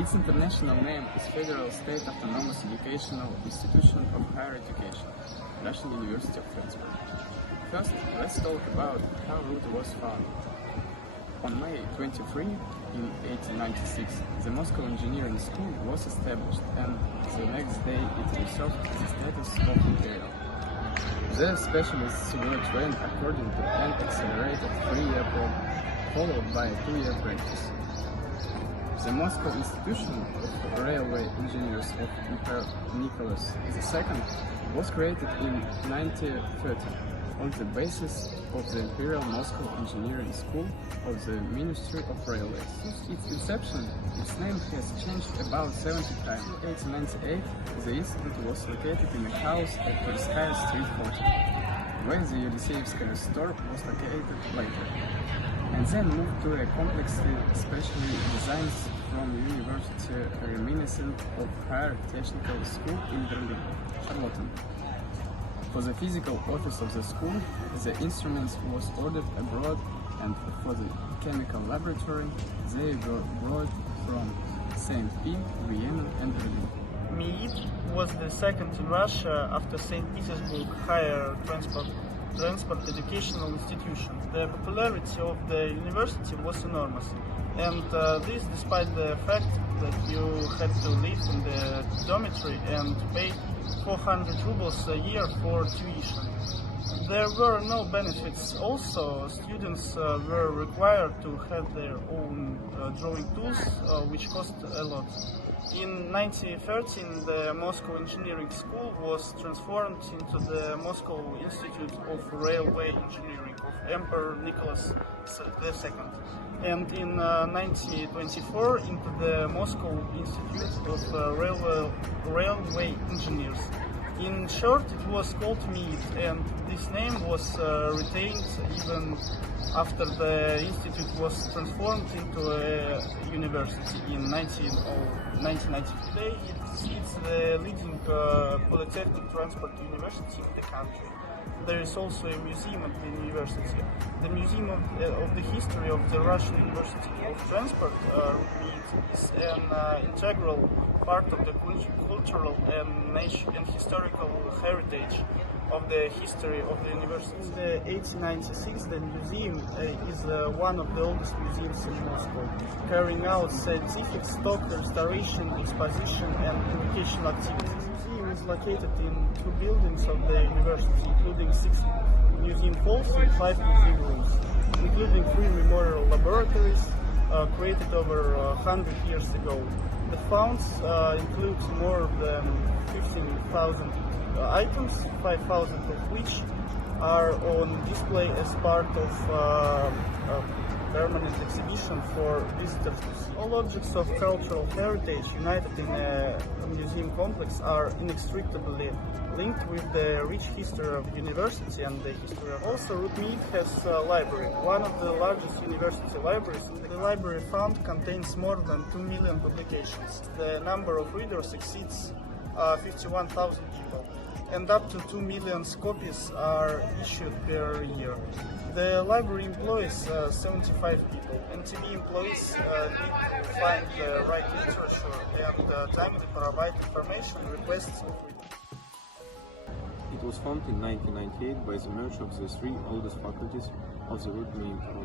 Its international name is Federal State Autonomous Educational Institution of Higher Education, Russian University of Transport. First, let's talk about how RUT was founded. On May 23, in 1896, the Moscow Engineering School was established, and the next day it usurped the status of imperial. The specialists were trained according to an accelerated 3-year program, followed by a 2-year practice. The Moscow Institution of Railway Engineers of Emperor Nicholas II was created in 1930 on the basis of the Imperial Moscow Engineering School of the Ministry of Railways. Since its inception, its name has changed about 70 times. In 1898, the institute was located in a house at Tverskaya Street 40, where the Yeliseevskaya store was located later, and then moved to a complexly specially designed from university reminiscent of Higher Technical School in Berlin, Charlotten. For the physical office of the school, the instruments was ordered abroad, and for the chemical laboratory, they were brought from St. P, Vienna and Berlin. MIIT was the second in Russia after St. Petersburg Higher Transport Educational Institution. The popularity of the university was enormous, and this despite the fact that you had to live in the dormitory and pay 400 rubles a year for tuition. There were no benefits. Also, students were required to have their own drawing tools, which cost a lot. In 1913, the Moscow Engineering School was transformed into the Moscow Institute of Railway Engineering of Emperor Nicholas II, and in 1924 into the Moscow Institute of Railway Engineers. In short, it was called MIIT, and this name was retained even after the institute was transformed into a university in 1990. Today, it's the leading polytechnic transport university in the country. There is also a museum at the university. The Museum of the History of the Russian University of Transport, RUT, is an integral part of the cultural and historical heritage of the history of the university. In 1896, the museum is one of the oldest museums in Moscow, carrying out scientific, stock restoration, exposition, and educational activities. The museum is located in 2 buildings of the university, including 6 museum halls and 5 museum rooms, including 3 memorial laboratories created over 100 years ago. The funds include more than 15,000 items, 5,000 of which are on display as part of a permanent exhibition for visitors to see. All objects of cultural heritage united in a museum complex are inextricably linked with the rich history of the university and the history of... Also, RUT has a library, one of the largest university libraries. The library fund contains more than 2 million publications. The number of readers exceeds 51,000 people, and up to 2 million copies are issued per year. The library employs 75 people, and TV employees need to find the right literature and timely provide information requests of readers. It was formed in 1998 by the merger of the 3 oldest faculties of the RUT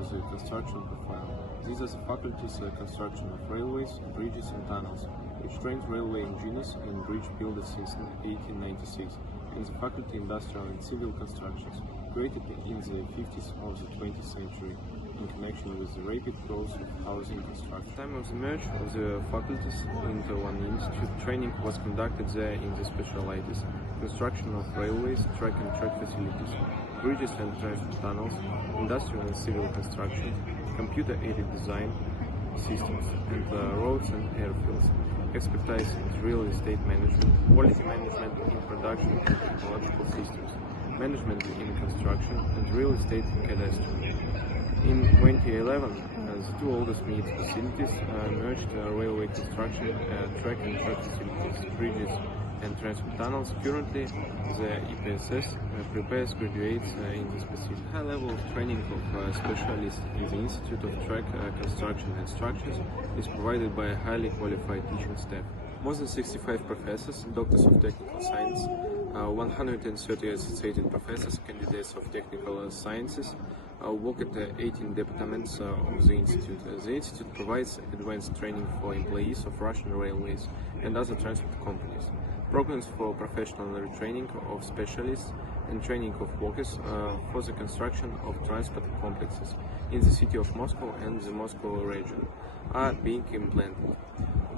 of the construction profile. These are the faculties construction of railways, bridges and tunnels, which trained railway engineers and bridge builders since 1896, and the faculty industrial and civil constructions, created in the 50s of the 20th century in connection with the rapid growth of housing construction. At the time of the merge of the faculties into one institute, training was conducted there in the specialties: construction of railways, track and track facilities, bridges and transport tunnels, industrial and civil construction, computer-aided design systems, and roads and airfields, expertise in real estate management, quality management in production and technological systems, management in construction, and real estate cadastry. In 2011, the 2 oldest MIIT facilities merged railway construction, track and track facilities, bridges, and transport tunnels. Currently, the EPSS prepares graduates in the specific high level of training of specialists in the Institute of Track Construction and Structures is provided by a highly qualified teaching staff. More than 65 professors, doctors of technical science, 130 associated professors, candidates of technical sciences, work at 18 departments of the Institute. The Institute provides advanced training for employees of Russian railways and other transport companies, programs for professional retraining of specialists and training of workers for the construction of transport complexes in the city of Moscow and the Moscow region are being implemented.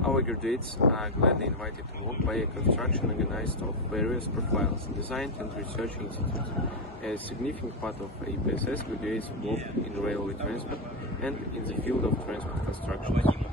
Our graduates are gladly invited to work by a construction organized of various profiles, designed and research institutes. A significant part of EPSS graduates work in railway transport and in the field of transport construction.